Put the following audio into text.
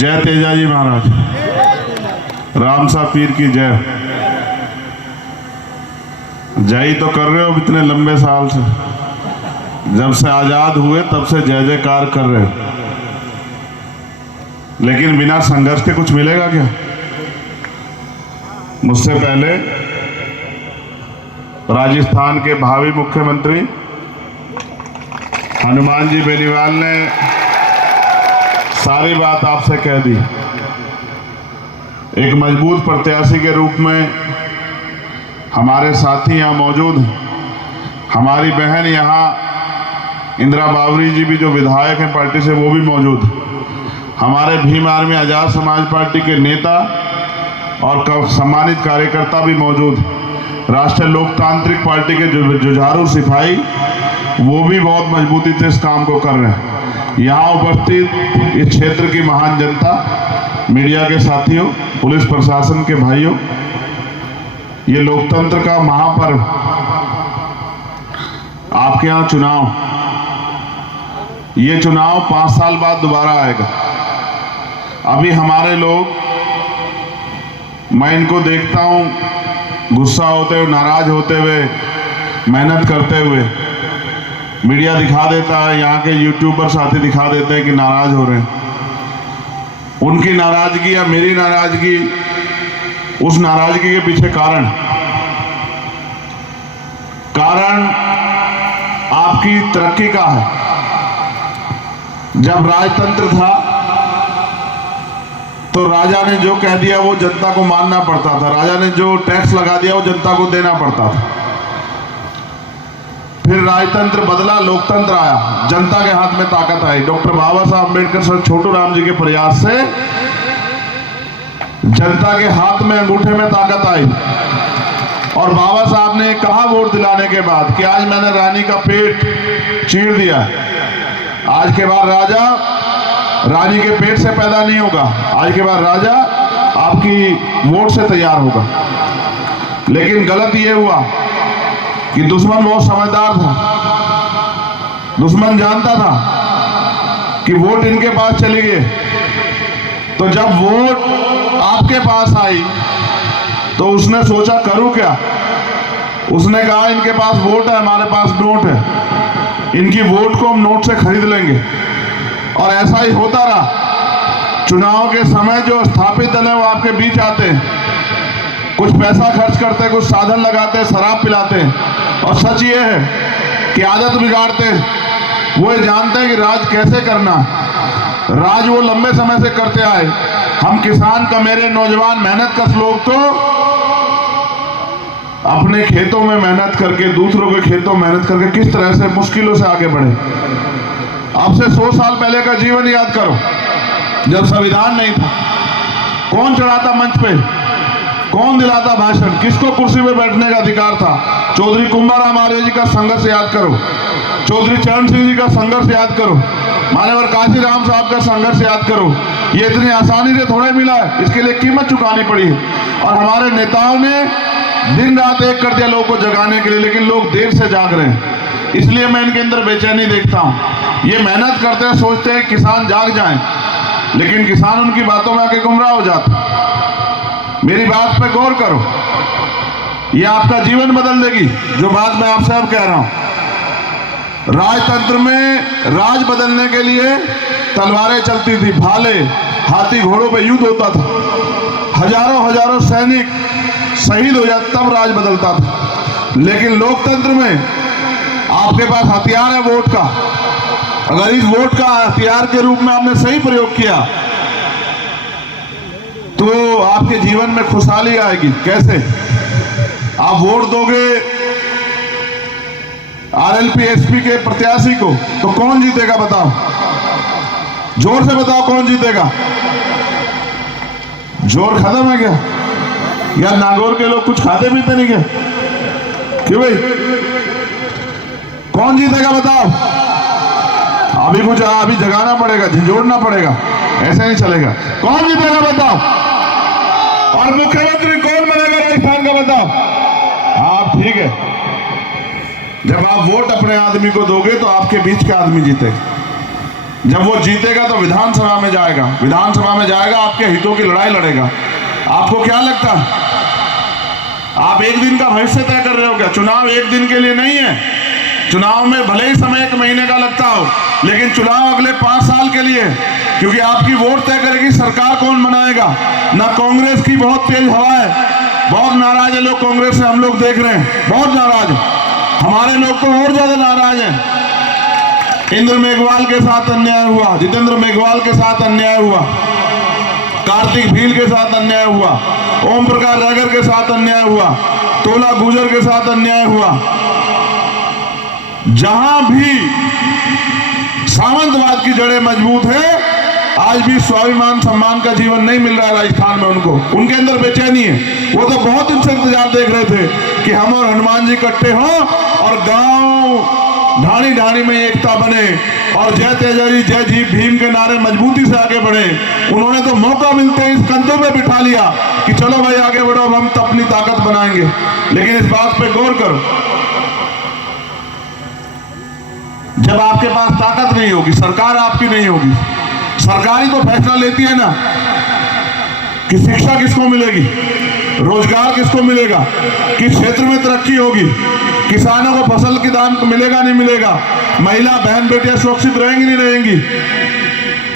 जय तेजाजी महाराज, रामसा पीर की जय। जय ही तो कर रहे हो इतने लंबे साल से, जब से आजाद हुए तब से जय जयकार कर रहे हो, लेकिन बिना संघर्ष के कुछ मिलेगा क्या? मुझसे पहले राजस्थान के भावी मुख्यमंत्री हनुमान जी बेनीवाल ने सारी बात आपसे कह दी। एक मजबूत प्रत्याशी के रूप में हमारे साथी यहाँ मौजूद हैं। हमारी बहन यहाँ इंदिरा बावरी जी भी जो विधायक हैं पार्टी से, वो भी मौजूद हैं। हमारे भीम आर्मी आजाद समाज पार्टी के नेता और सम्मानित कार्यकर्ता भी मौजूद हैं। राष्ट्रीय लोकतांत्रिक पार्टी के जुझारू सिपाही, वो भी बहुत मजबूती से इस काम को कर रहे हैं। यहाँ उपस्थित इस क्षेत्र की महान जनता, मीडिया के साथियों, पुलिस प्रशासन के भाइयों, ये लोकतंत्र का महापर्व, आपके यहाँ चुनाव, ये चुनाव 5 साल बाद दोबारा आएगा। अभी हमारे लोग, मैं इनको देखता हूँ गुस्सा होते हुए, नाराज होते हुए, मेहनत करते हुए, मीडिया दिखा देता है, यहाँ के यूट्यूबर साथी दिखा देते हैं कि नाराज हो रहे हैं। उनकी नाराजगी या मेरी नाराजगी, उस नाराजगी के पीछे कारण आपकी तरक्की का है। जब राजतंत्र था तो राजा ने जो कह दिया वो जनता को मानना पड़ता था, राजा ने जो टैक्स लगा दिया वो जनता को देना पड़ता था। फिर राजतंत्र बदला, लोकतंत्र आया, जनता के हाथ में ताकत आई। डॉक्टर बाबा साहब अम्बेडकर सर छोटू राम जी के प्रयास से जनता के हाथ में, अंगूठे में ताकत आई। और बाबा साहब ने कहा वोट दिलाने के बाद कि आज मैंने रानी का पेट चीर दिया, आज के बाद राजा रानी के पेट से पैदा नहीं होगा, आज के बाद राजा आपकी वोट से तैयार होगा। लेकिन गलत ये हुआ कि दुश्मन बहुत समझदार था। दुश्मन जानता था कि वोट इनके पास चली गई, तो जब वोट आपके पास आई तो उसने सोचा करूं क्या। उसने कहा इनके पास वोट है, हमारे पास नोट है, इनकी वोट को हम नोट से खरीद लेंगे। और ऐसा ही होता रहा। चुनाव के समय जो स्थापित दल है वो आपके बीच आते हैं, कुछ पैसा खर्च करते हैं, कुछ साधन लगाते हैं, शराब पिलाते हैं, और सच ये है कि आदत बिगाड़ते हैं। वो जानते हैं कि राज कैसे करना है। राज वो लंबे समय से करते आए। हम किसान का, मेरे नौजवान मेहनतकश लोग तो अपने खेतों में मेहनत करके, दूसरों के खेतों में मेहनत करके किस तरह से मुश्किलों से आगे बढ़े। अब से 100 साल पहले का जीवन याद करो, जब संविधान नहीं था, कौन चढ़ाता मंच पे, कौन दिलाता भाषण, किसको कुर्सी पे बैठने का अधिकार था। चौधरी कुंभाराम आर्य जी का संघर्ष याद करो, चौधरी चरण सिंह जी का संघर्ष याद करो, मान्यवर काशीराम साहब का संघर्ष याद करो। ये इतनी आसानी से थोड़े मिला है, इसके लिए कीमत चुकानी पड़ी है। और हमारे नेताओं ने दिन रात एक कर दिया लोगों को जगाने के लिए, लेकिन लोग देर से जाग रहे हैं। इसलिए मैं इनके अंदर बेचैनी देखता हूँ। ये मेहनत करते हैं, सोचते हैं किसान जाग जाएं, लेकिन किसान उनकी बातों में आके गुमराह हो जाता। मेरी बात पे गौर करो, ये आपका जीवन बदल देगी जो बात मैं आपसे अब कह रहा हूं। राजतंत्र में राज बदलने के लिए तलवारें चलती थी, भाले, हाथी घोड़ों पे युद्ध होता था, हजारों सैनिक शहीद हो जाते, तब राज बदलता था। लेकिन लोकतंत्र में आपके पास हथियार है वोट का। अगर इस वोट का हथियार के रूप में आपने सही प्रयोग किया तो आपके जीवन में खुशहाली आएगी। कैसे? आप वोट दोगे आरएलपी एसपी के प्रत्याशी को, तो कौन जीतेगा बताओ? जोर से बताओ कौन जीतेगा? जोर खत्म है क्या? यार नागौर के लोग कुछ खाते पीते नहीं क्या? क्यों भाई, कौन जीतेगा बताओ? अभी जगाना पड़ेगा, झंझोड़ना पड़ेगा, ऐसे नहीं चलेगा। कौन जीतेगा बताओ? और मुख्यमंत्री कौन बनेगा राजस्थान का बताओ? आप ठीक है, जब आप वोट अपने आदमी को दोगे तो आपके बीच का आदमी जीतेगा। जब वो जीतेगा तो विधानसभा में जाएगा, विधानसभा में जाएगा, आपके हितों की लड़ाई लड़ेगा। आपको क्या लगता है आप एक दिन का भविष्य तय कर रहे हो क्या? चुनाव एक दिन के लिए नहीं है। चुनाव में भले ही समय 1 महीने का लगता हो, लेकिन चुनाव अगले 5 साल के लिए, क्योंकि आपकी वोट तय करेगी सरकार कौन बनाएगा। ना कांग्रेस की बहुत तेज हवा है, बहुत नाराज है लोग कांग्रेस से, हम लोग देख रहे हैं, बहुत नाराज है। हमारे लोग तो और ज्यादा नाराज हैं। इंद्र मेघवाल के साथ अन्याय हुआ, जितेंद्र मेघवाल के साथ अन्याय हुआ, कार्तिक भील के साथ अन्याय हुआ, ओम प्रकाश रागर के साथ अन्याय हुआ, तोला गुजर के साथ अन्याय हुआ। जहां भी सामंतवाद की जड़ें मजबूत है, आज भी स्वाभिमान सम्मान का जीवन नहीं मिल रहा है राजस्थान में उनको। उनके अंदर बेचैनी है। वो तो बहुत दिन से इंतजार देख रहे थे कि हम और हनुमान जी इकट्ठे हों और गांव ढाणी ढाणी में एकता बने और जय तेजारी जय जी भीम के नारे मजबूती से आगे बढ़े। उन्होंने तो मौका मिलते ही इस कंधों पे बिठा लिया कि चलो भाई आगे बढ़ो, अब हम अपनी ताकत बनाएंगे। लेकिन इस बात पे गौर करो, जब आपके पास ताकत नहीं होगी, सरकार आपकी नहीं होगी, सरकार ही तो फैसला लेती है ना कि शिक्षा किसको मिलेगी, रोजगार किसको मिलेगा, किस क्षेत्र में तरक्की होगी, किसानों को फसल की दाम मिलेगा नहीं मिलेगा, महिला बहन बेटियां सुरक्षित रहेंगी नहीं रहेंगी।